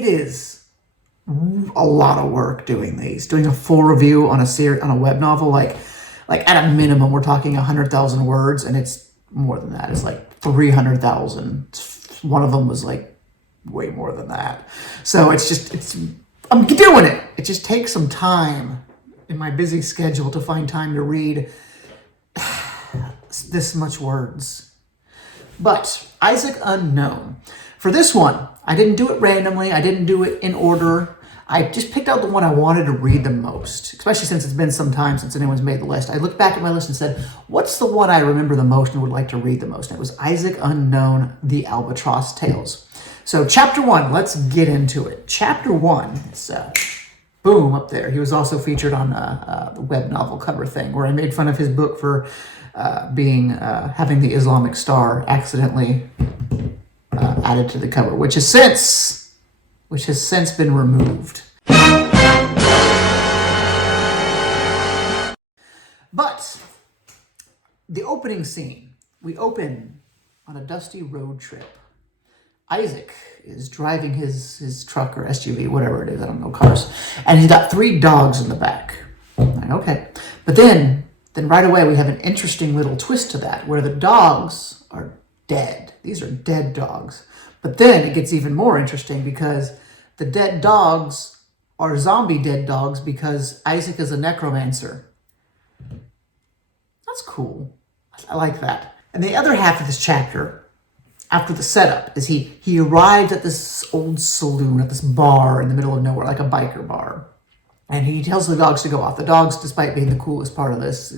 it is a lot of work doing these. Doing a full review on a web novel, like at a minimum, we're talking 100,000 words, and it's more than that. It's like 300,000. One of them was like way more than that. So I'm doing it. It just takes some time in my busy schedule to find time to read this much words. But Isaac Unknown. For this one, I didn't do it randomly. I didn't do it in order. I just picked out the one I wanted to read the most, especially since it's been some time since anyone's made the list. I looked back at my list and said, what's the one I remember the most and would like to read the most? And it was Isaac Unknown, The Albatross Tales. So chapter 1, let's get into it. Chapter 1 is, boom, up there. He was also featured on the web novel cover thing, where I made fun of his book for having the Islamic star accidentally added to the cover, which has since been removed. But the opening scene, we open on a dusty road trip. Isaac is driving his truck or SUV, whatever it is, I don't know cars, and he's got 3 dogs in the back. Like, okay, but then right away we have an interesting little twist to that, where the dogs are dead. These are dead dogs. But then it gets even more interesting, because the dead dogs are zombie dead dogs, because Isaac is a necromancer. That's cool. I like that. And the other half of this chapter, after the setup, is he arrived at this old saloon, at this bar in the middle of nowhere, like a biker bar. And he tells the dogs to go off. The dogs, despite being the coolest part of this,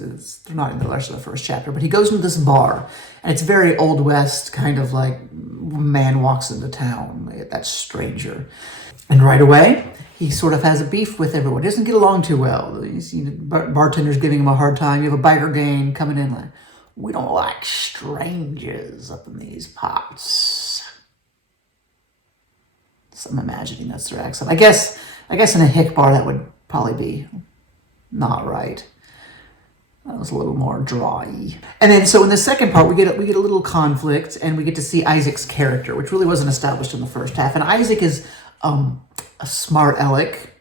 they're not in the rest of the first chapter, but he goes into this bar, and it's very Old West, kind of like man walks into town, that stranger. And right away, he sort of has a beef with everyone. He doesn't get along too well. You see the bartender's giving him a hard time. You have a biker gang coming in like, we don't like strangers up in these parts. So I'm imagining that's their accent. I guess in a hick bar that would probably be not right. That was a little more dry. And then, so in the second part, we get a little conflict, and we get to see Isaac's character, which really wasn't established in the first half. And Isaac is a smart aleck.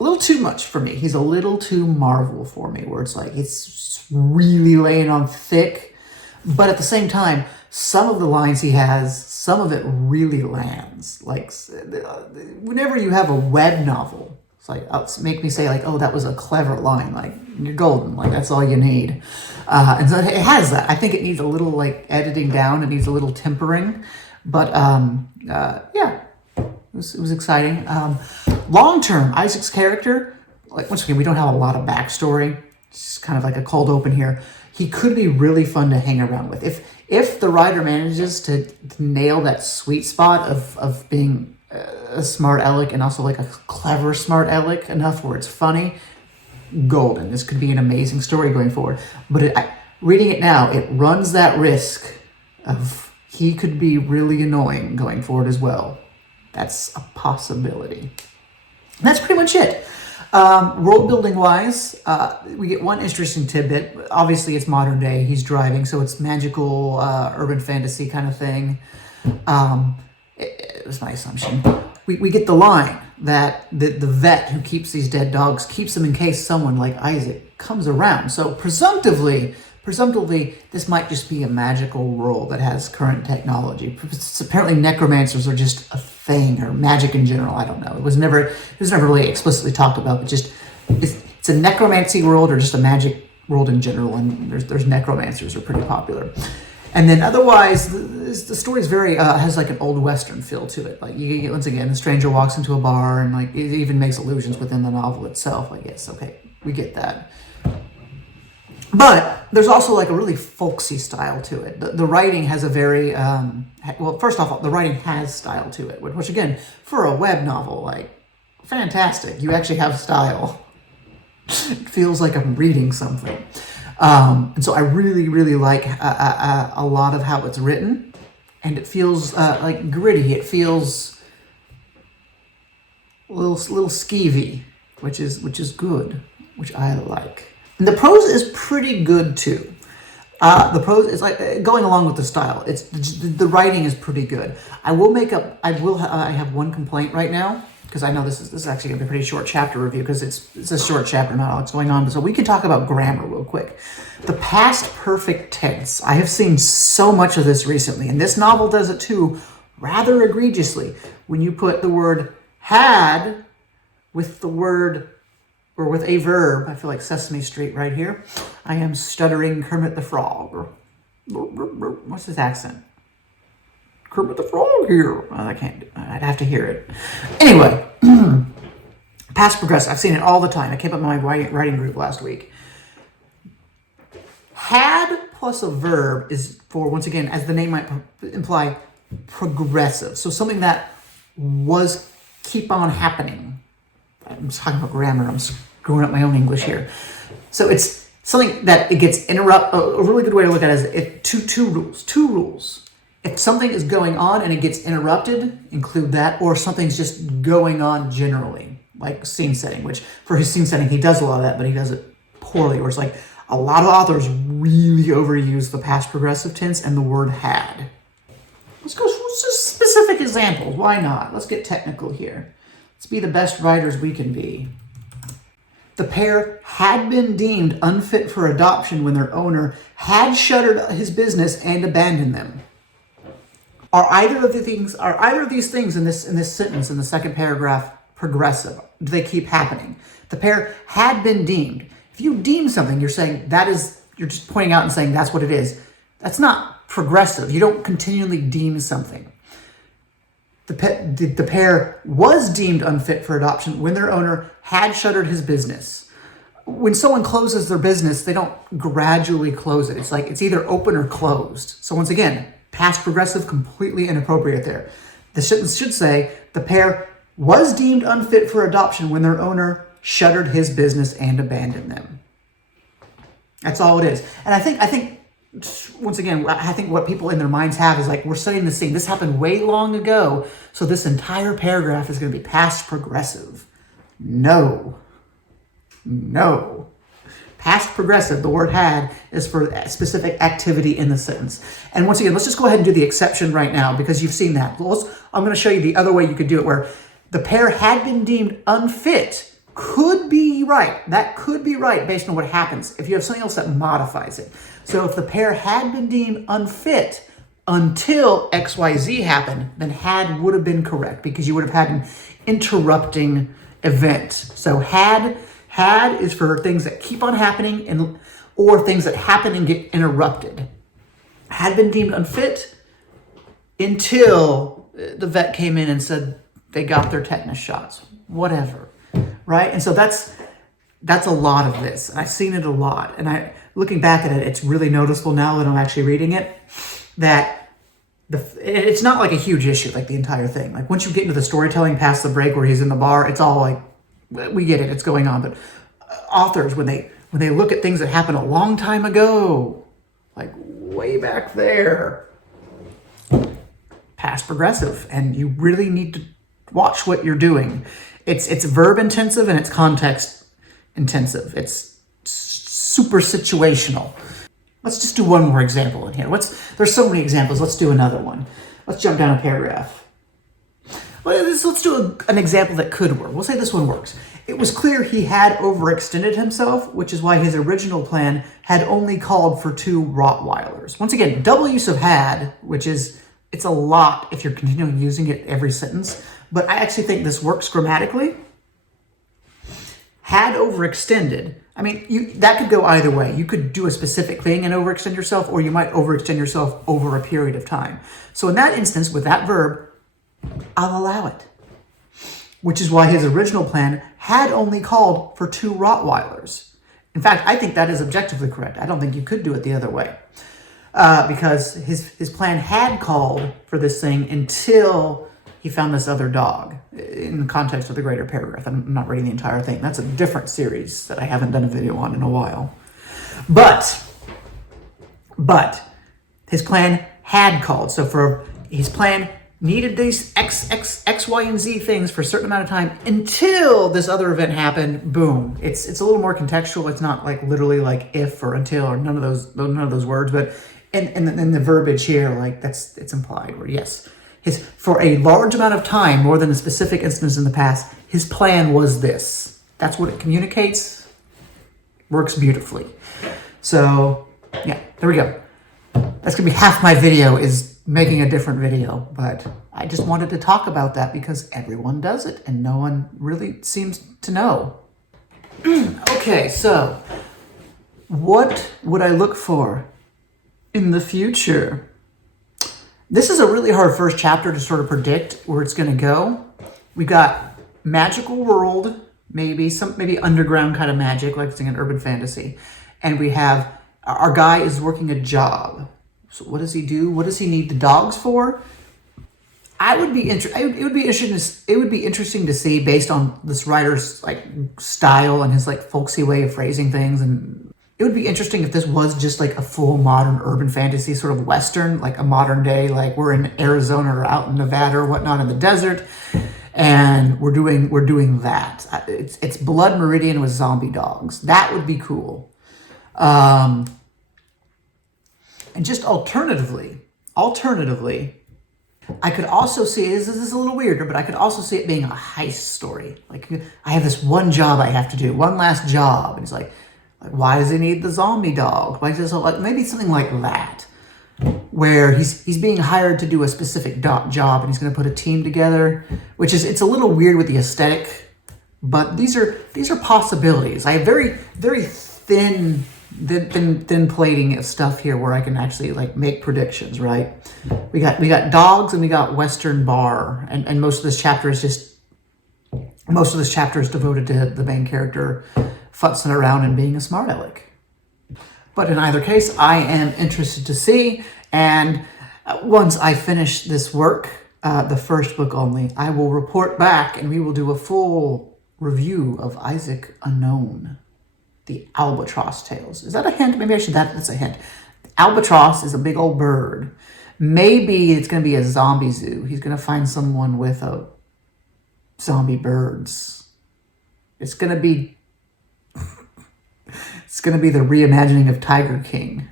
A little too much for me. He's a little too Marvel for me, where it's like, it's really laying on thick. But at the same time, some of the lines he has, some of it really lands. Like, whenever you have a web novel, it's like, make me say like, oh, that was a clever line. Like, you're golden. Like, that's all you need. And so it has that. I think it needs a little like editing down. It needs a little tempering. But yeah, it was exciting. Long term, Isaac's character, like, once again, we don't have a lot of backstory. It's just kind of like a cold open here. He could be really fun to hang around with. If the writer manages to nail that sweet spot of being a smart aleck and also like a clever smart aleck enough where it's funny, golden. This could be an amazing story going forward. But reading it now, it runs that risk of he could be really annoying going forward as well. That's a possibility. And that's pretty much it. World building wise, we get one interesting tidbit. Obviously, it's modern day. He's driving, so it's magical, urban fantasy kind of thing. It was my assumption. We get the line that the vet who keeps these dead dogs keeps them in case someone like Isaac comes around. So presumptively, this might just be a magical world that has current technology. Apparently, necromancers are just a thing, or magic in general. I don't know. It was never really explicitly talked about. But just it's a necromancy world, or just a magic world in general. And there's necromancers are pretty popular. And then otherwise, the story is very has like an old Western feel to it. Like, you get, once again, the stranger walks into a bar, and like it even makes allusions within the novel itself. Like, yes, okay, we get that. But there's also like a really folksy style to it. The writing has a very, well, first off, the writing has style to it, which again, for a web novel, like, fantastic. You actually have style. It feels like I'm reading something. And so I really, really like a lot of how it's written. And it feels like gritty. It feels a little skeevy, which is good, which I like. And the prose is pretty good too. The prose is like going along with the style. It's the writing is pretty good. I have one complaint right now because I know this is actually going to be a pretty short chapter review because it's a short chapter, not all that's going on. So we can talk about grammar real quick. The past perfect tense. I have seen so much of this recently, and this novel does it too, rather egregiously. When you put the word had with the word or with a verb, I feel like Sesame Street right here. I am stuttering Kermit the Frog. What's his accent? Kermit the Frog here. Well, I can't. I'd have to hear it. Anyway, past progressive. I've seen it all the time. I came up in my writing group last week. Had plus a verb is for, once again, as the name might imply, progressive. So something that was keep on happening. I'm talking about grammar. I'm screwing up my own English here. So it's something that it gets interrupted. A really good way to look at it is if two rules. If something is going on and it gets interrupted, include that, or something's just going on generally, like scene setting, which for his scene setting, he does a lot of that, but he does it poorly, or it's like a lot of authors really overuse the past progressive tense and the word had. Let's go with specific examples. Why not? Let's get technical here. Let's be the best writers we can be. The pair had been deemed unfit for adoption when their owner had shuttered his business and abandoned them. Are either of these things in this sentence in the second paragraph progressive? Do they keep happening? The pair had been deemed. If you deem something, you're saying you're just pointing out and saying that's what it is. That's not progressive. You don't continually deem something. The pair was deemed unfit for adoption when their owner had shuttered his business. When someone closes their business, they don't gradually close it. It's like it's either open or closed. So once again, past progressive, completely inappropriate there. The sentence should say, the pair was deemed unfit for adoption when their owner shuttered his business and abandoned them. That's all it is. And I think once again, I think what people in their minds have is like, we're setting the scene. This happened way long ago, so this entire paragraph is going to be past progressive. No. Past progressive, the word had, is for a specific activity in the sentence. And once again, let's just go ahead and do the exception right now because you've seen that. I'm going to show you the other way you could do it where the pair had been deemed unfit. Could be right. That could be right based on what happens. If you have something else that modifies it. So if the pair had been deemed unfit until XYZ happened, then had would have been correct because you would have had an interrupting event. So had is for things that keep on happening or things that happen and get interrupted. Had been deemed unfit until the vet came in and said they got their tetanus shots. Whatever. Right? And so that's a lot of this. And I've seen it a lot. And looking back at it, it's really noticeable now that I'm actually reading it, that it's not like a huge issue, like the entire thing. Like once you get into the storytelling past the break where he's in the bar, it's all like, we get it, it's going on. But authors, when they look at things that happened a long time ago, like way back there, past progressive, and you really need to watch what you're doing. It's verb intensive and it's context intensive. It's super situational. Let's just do one more example in here. There's so many examples. Let's do another one. Let's jump down a paragraph. Let's do an example that could work. We'll say this one works. It was clear he had overextended himself, which is why his original plan had only called for 2 Rottweilers. Once again, double use of had, which is, it's a lot if you're continuing using it every sentence. But I actually think this works grammatically. Had overextended. I mean, that could go either way. You could do a specific thing and overextend yourself, or you might overextend yourself over a period of time. So in that instance, with that verb, I'll allow it. Which is why his original plan had only called for 2 Rottweilers. In fact, I think that is objectively correct. I don't think you could do it the other way. Because his plan had called for this thing until he found this other dog in the context of the greater paragraph. I'm not reading the entire thing. That's a different series that I haven't done a video on in a while. But his plan had called. So for his plan needed these X, Y, and Z things for a certain amount of time until this other event happened. Boom. It's a little more contextual. It's not like literally like if or until or none of those words, but in the verbiage here, like it's implied. Where yes, for a large amount of time, more than a specific instance in the past, his plan was this. That's what it communicates. Works beautifully. So yeah, there we go. That's gonna be half my video is making a different video, but I just wanted to talk about that because everyone does it and no one really seems to know. Okay, so what would I look for in the future? This is a really hard first chapter to sort of predict where it's going to go. We got magical world, maybe underground kind of magic, like it's in an urban fantasy, and we have our guy is working a job. So what does he do? What does he need the dogs for? It would be interesting to see based on this writer's like style and his like folksy way of phrasing things. And it would be interesting if this was just like a full modern urban fantasy sort of Western, like a modern day, like we're in Arizona or out in Nevada or whatnot in the desert. And we're doing that. It's Blood Meridian with zombie dogs. That would be cool. And just alternatively, I could also see, this is a little weirder, but I could also see it being a heist story. Like, I have this one job I have to do, one last job. And it's like why does he need the zombie dog? Why does like maybe something like that, where he's being hired to do a specific job and he's going to put a team together, which is, it's a little weird with the aesthetic, but these are possibilities. I have very, very thin plating of stuff here where I can actually like make predictions, right? We got dogs and we got Western bar, and most of this chapter is devoted to the main character futzing around and being a smart aleck. But in either case, I am interested to see, and once I finish this work, the first book only, I will report back and we will do a full review of Isaac Unknown, the Albatross Tales. Is that a hint? Maybe that's a hint. Albatross is a big old bird. Maybe it's going to be a zombie zoo. He's going to find someone with zombie birds. It's going to be the reimagining of Tiger King.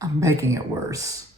I'm making it worse.